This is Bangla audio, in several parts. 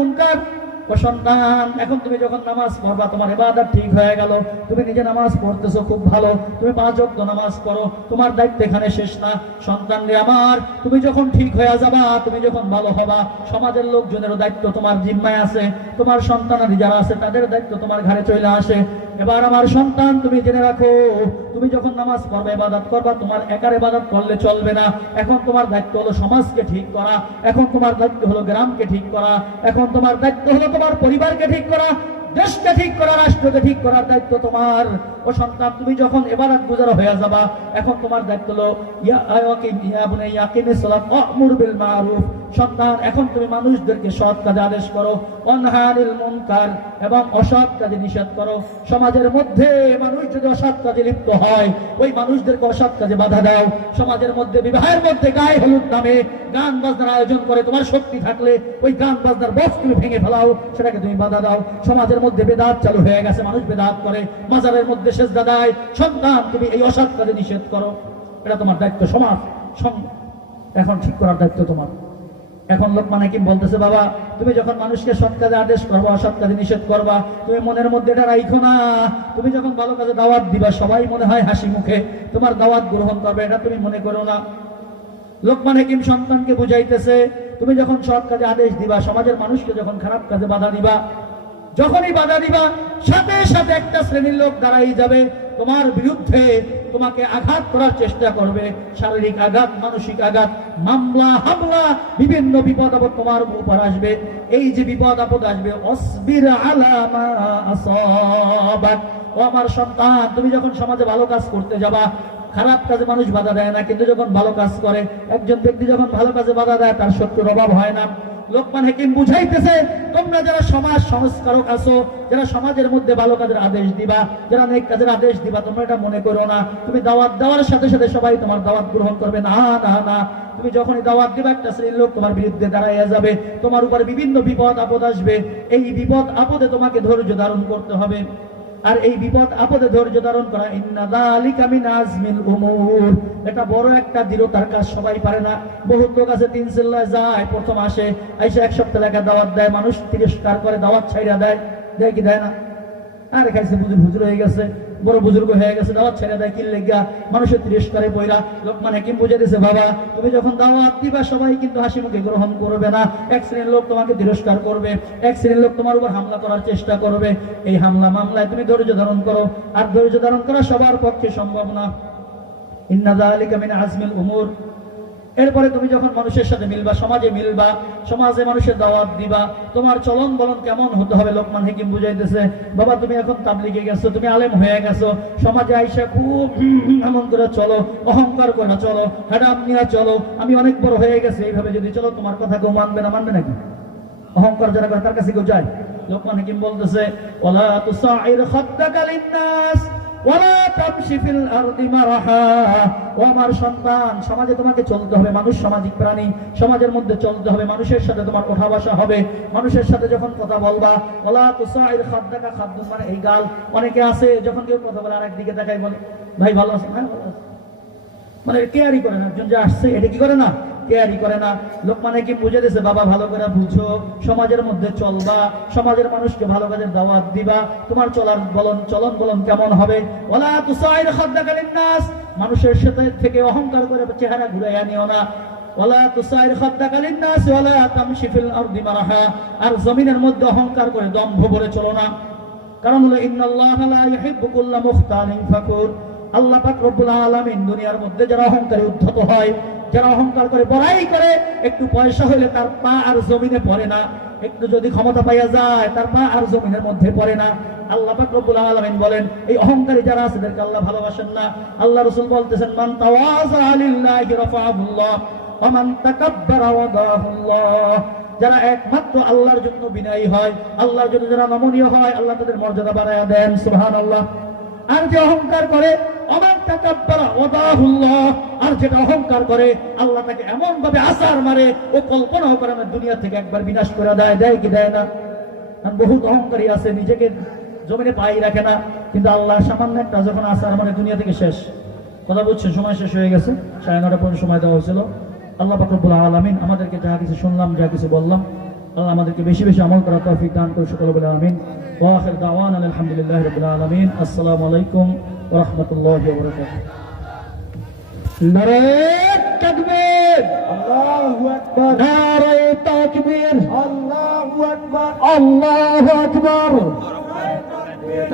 মুনকার এখন তুমি যখন নামাজ পড়বা, তোমার ইবাদত ঠিক হয়ে গেল, তুমি নিজে নামাজ পড়তেছো, খুব ভালো, তুমি নামাজ তোমার দায়িত্ব এখানে শেষ না। সন্তান রে আমার, তুমি যখন ঠিক হয়ে যাবা, তুমি যখন ভালো হবা, সমাজের লোকজনেরও দায়িত্ব তোমার জিম্মায় আছে, তোমার সন্তানাদি যারা আছে, তাদের দায়িত্ব তোমার ঘরে চলে আসে। এবার আমার সন্তান, তুমি জেনে রাখো, তুমি যখন নামাজ পড়বে, ইবাদত করবা, তোমার একার ইবাদত করলে চলবে না। এখন তোমার দায়িত্ব হলো সমাজকে ঠিক করা, এখন তোমার দায়িত্ব হলো গ্রামকে ঠিক করা, এখন তোমার দায়িত্ব হলো তোমার পরিবারকে ঠিক করা, দেশকে ঠিক করা, রাষ্ট্রকে ঠিক করার দায়িত্ব তোমার। ও সন্তান, তুমি যখন এবারাত গুজার হয়ে যাবা, এখন তোমার দায়িত্ব হলো, ইয়া আয়াকিম, ইয়া বুনাইয়া আকিমিস সালাত ওয়া'মুর বিল মারুফ। সন্তান এখন তুমি মানুষদেরকে সৎ কাজে আদেশ করো। অনহানিল মুনকার এবং অসৎ কাজে নিষেধ করো। সমাজের মধ্যে মানুষ যদি অসৎ কাজে লিপ্ত হয়, ওই মানুষদেরকে অসৎ কাজে বাধা দাও। সমাজের মধ্যে, বিবাহের মধ্যে গায়ে হলুদ নামে গান বাজনার আয়োজন করে তোমার শক্তি থাকলে ওই গান বাজনার বস তুমি ভেঙে ফেলাও, সেটাকে তুমি বাধা দাও। সমাজের মধ্যে বেদাত চালু হয়ে গেছে, মানুষ বেদাত করে। মাজারের মধ্যে শেষ দাদায় সন্তান, তুমি এই অসৎ কাজে নিষেধ করো। এটা তোমার দায়িত্ব সমাজ এখন ঠিক করার দায়িত্ব তোমার। এখন লোক মানে কি বলতেছে, বাবা, তুমি যখন মানুষকে সৎ কাজে আদেশ করবা, অসৎ কাজে নিষেধ করবা, তুমি মনের মধ্যে এটা রাইখো না। তুমি যখন ভালো কাজে দাওয়াত দিবা, সবাই মনে হয় হাসি মুখে তোমার দাওয়াত গ্রহণ করবে, এটা তুমি মনে করো না। লোকমান হাকিম সন্তানকে বুঝাইতেছে, তুমি যখন সৎ কাজে আদেশ দিবা, সমাজের মানুষকে যখন খারাপ কাজে বাধা দিবা, যখনই বাধা দিবা, সাথে সাথে একটা শ্রেণির লোক দাঁড়াই যাবে তোমার বিরুদ্ধে। তোমাকে আঘাত করার চেষ্টা করবে। শারীরিক আঘাত, মানসিক আঘাত, মামলা, হামলা, বিভিন্ন বিপদ আপদ তোমার উপর আসবে। এই যে বিপদ আপদ আসবে, অসবির আলামা ও আমার সন্তান, তুমি যখন সমাজে ভালো কাজ করতে যাবা, খারাপ কাজে মানুষ বাধা দেয় না, কিন্তু যখন ভালো কাজ করে, একজন ব্যক্তি যখন ভালো কাজে বাধা দেয়, তার শত্রুর অভাব হয় না। লোকমান হাকিম বুঝাইতেছে, তোমরা যারা সমাজ সংস্কারক আছো, যারা সমাজের মধ্যে ভালো কাজের আদেশ দিবা, যারা নেক কাজের আদেশ দিবা, তোমরা এটা মনে করো না। তুমি দাওয়াত দেওয়ার সাথে সাথে সবাই তোমার দাওয়াত গ্রহণ করবে। না না না। তুমি যখনই দাওয়াত দিবা, একটা শ্রেণির লোক তোমার বিরুদ্ধে দাঁড়াইয়া যাবে। তোমার উপর বিভিন্ন বিপদ আপদ আসবে। এই বিপদ আপদে তোমাকে ধৈর্য ধারণ করতে হবে। আর এই বিপদ আপদে ধৈর্য ধারণ করা এটা বড় একটা দৃঢ়তার কাজ, সবাই পারে না। বহুত লোক আছে, তিন চিল্লায় যায়, প্রথম আসে এসে এক সপ্তাহ লেখা দাওয়াত দেয়, মানুষ তিরস্কার করে, দাওয়াত ছাইরা দেয় দেয় কি দেয় না? আর খাইছে বুঝে হয়ে গেছে। বড় বুজুর্গ হয়ে গেছে, দাওয়াত ছেড়ে দেয় কি লেগা মানুষের তিরস্কারে পয়রা। লোকমান হাকিম বুঝে দিছে, বাবা, তুমি যখন দাওয়াত দিবা, সবাই কিন্তু হাসি মুখে গ্রহণ করবে না। এক শ্রেণির লোক তোমাকে তিরস্কার করবে, এক শ্রেণির লোক তোমার উপর হামলা করার চেষ্টা করবে। এই হামলা মামলায় তুমি ধৈর্য ধারণ করো, আর ধৈর্য ধারণ করা সবার পক্ষে সম্ভব না। ইন্নাদা আলিকা মিন আজমিল উমুর। এরপরে তুমি যখন মানুষের সাথে মিলবা, সমাজে মিলবা, সমাজে মানুষের দাওয়াত দিবা, তোমার চলন বলন কেমন হতে হবে লোকমান হেকিম বুঝাইতেছে, বাবা, তুমি এখন তাবলিগে গেছো, তুমি আলেম হয়ে গেছো, সমাজে আইসা খুব এমন করে চলো, অহংকার করে চলো হ্যাডাম নিয়ে চলো, আমি অনেক বড় হয়ে গেছে, এইভাবে যদি চলো, তোমার কথা কেউ মানবে না, মানবে নাকি? অহংকার যারা তার কাছে কেউ যায়? লোকমান হাকিম বলতেছে ওলা তুসাইর খাদ্দাকা লিন্নাস। সমাজে তোমাকে চলতে হবে, মানুষ সামাজিক প্রাণী। সমাজের মধ্যে চলতে হবে, মানুষের সাথে তোমার বসা হবে। মানুষের সাথে যখন কথা বলবা খাদ্দুম মানে এই গাল। অনেকে যখন কেউ কথা বলে বলে, ভাই, ভালো আছে হ্যাঁ মানে কেয়ারই করে না, একজন যে আসছে, এটা কি করে না? কেয়ারই করে না। লোক মানে কি বুঝে দিছে, বাবা, ভালো করে বুঝো। সমাজের মধ্যে চলবা। সমাজের মানুষকে ভালো কাজের দাওয়াত দিবা। তোমার চলার বলন, চলন বলন কেমন হবে? ওলা তুসাইর খাদ্দাকালিন নাস মানুষের সাথে থেকে অহংকার করে চেহারা ঘুরাইয়া নিও না। ওলা তুসাইর খাদ্দাকালিন নাস ওলা তামশি ফিল আরদি মারাহা। আর জমিনের মধ্যে অহংকার করে দম্ভ ভরে চলো না। কারণ হলো, ইন্নাল্লাহ লা ইউহিব্বু কুল্লা মুখতালিন ফাকুর। আল্লাহ পাক রব্বুল আলামিন দুনিয়ার মধ্যে যারা অহংকারে উদ্ধত হয় যারা অহংকার করে বড়াই করে, একটু পয়সা হলে তার পা আর জমিনে পড়ে না। একটু যদি ক্ষমতা পাইয়া যায়, তার পা আর জমিনের মধ্যে পড়ে না। আল্লাহ রব্বুল আলামিন বলেন, এই অহংকারী যারা আছে, এদেরকে আল্লাহ ভালোবাসেন না। আল্লাহ রাসূল বলতেছেন, মান তাওয়াজা লিল্লাহি রাফাহুল্লাহ ওয়া মান যারা একমাত্র আল্লাহর জন্য বিনয়ী হয়, আল্লাহর জন্য যারা নমনীয় হয়, আল্লাহ তাদের মর্যাদা বাড়ায়া দেন, সুবহানাল্লাহ। আর যে অহংকার করে আর যেটা অহংকার করে, আল্লাহ তাকে এমন ভাবে আসার মারে, ও কল্পনাও করে না, দুনিয়া থেকে একবার বিনাশ করে দেয় দেয় কি দেয় না? বহুত অহংকারী আছে, নিজেকে জমিনে পাই রাখে না। কিন্তু আল্লাহ সামান্য একটা যখন আসার মানে দুনিয়া থেকে শেষ। কথা বুঝছেন সময় শেষ হয়ে গেছে। সাড়ে নটা পর্যন্ত সময় দেওয়া হয়েছিল। আল্লাহ পাকরবুল আলমিন আমাদেরকে যা কিছু শুনলাম, যা কিছু বললাম, আল্লাহ আমাদেরকে বেশি বেশি আমল করার তৌফিক দান করে সকল বলে আমিন। ওয়া আখির দাওয়ানা আলহামদুলিল্লাহি রাব্বিল আলামিন। আসসালামু আলাইকুম ওয়া রাহমাতুল্লাহি ওয়া বারাকাতুহু নারায়ে তাকবীর আল্লাহু আকবার নারায়ে তাকবীর আল্লাহু আকবার আল্লাহু আকবার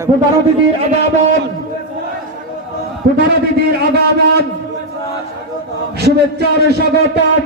প্রধান দিদির আগমন প্রধান দিদির আগমন শুভেচ্ছার স্বাগতম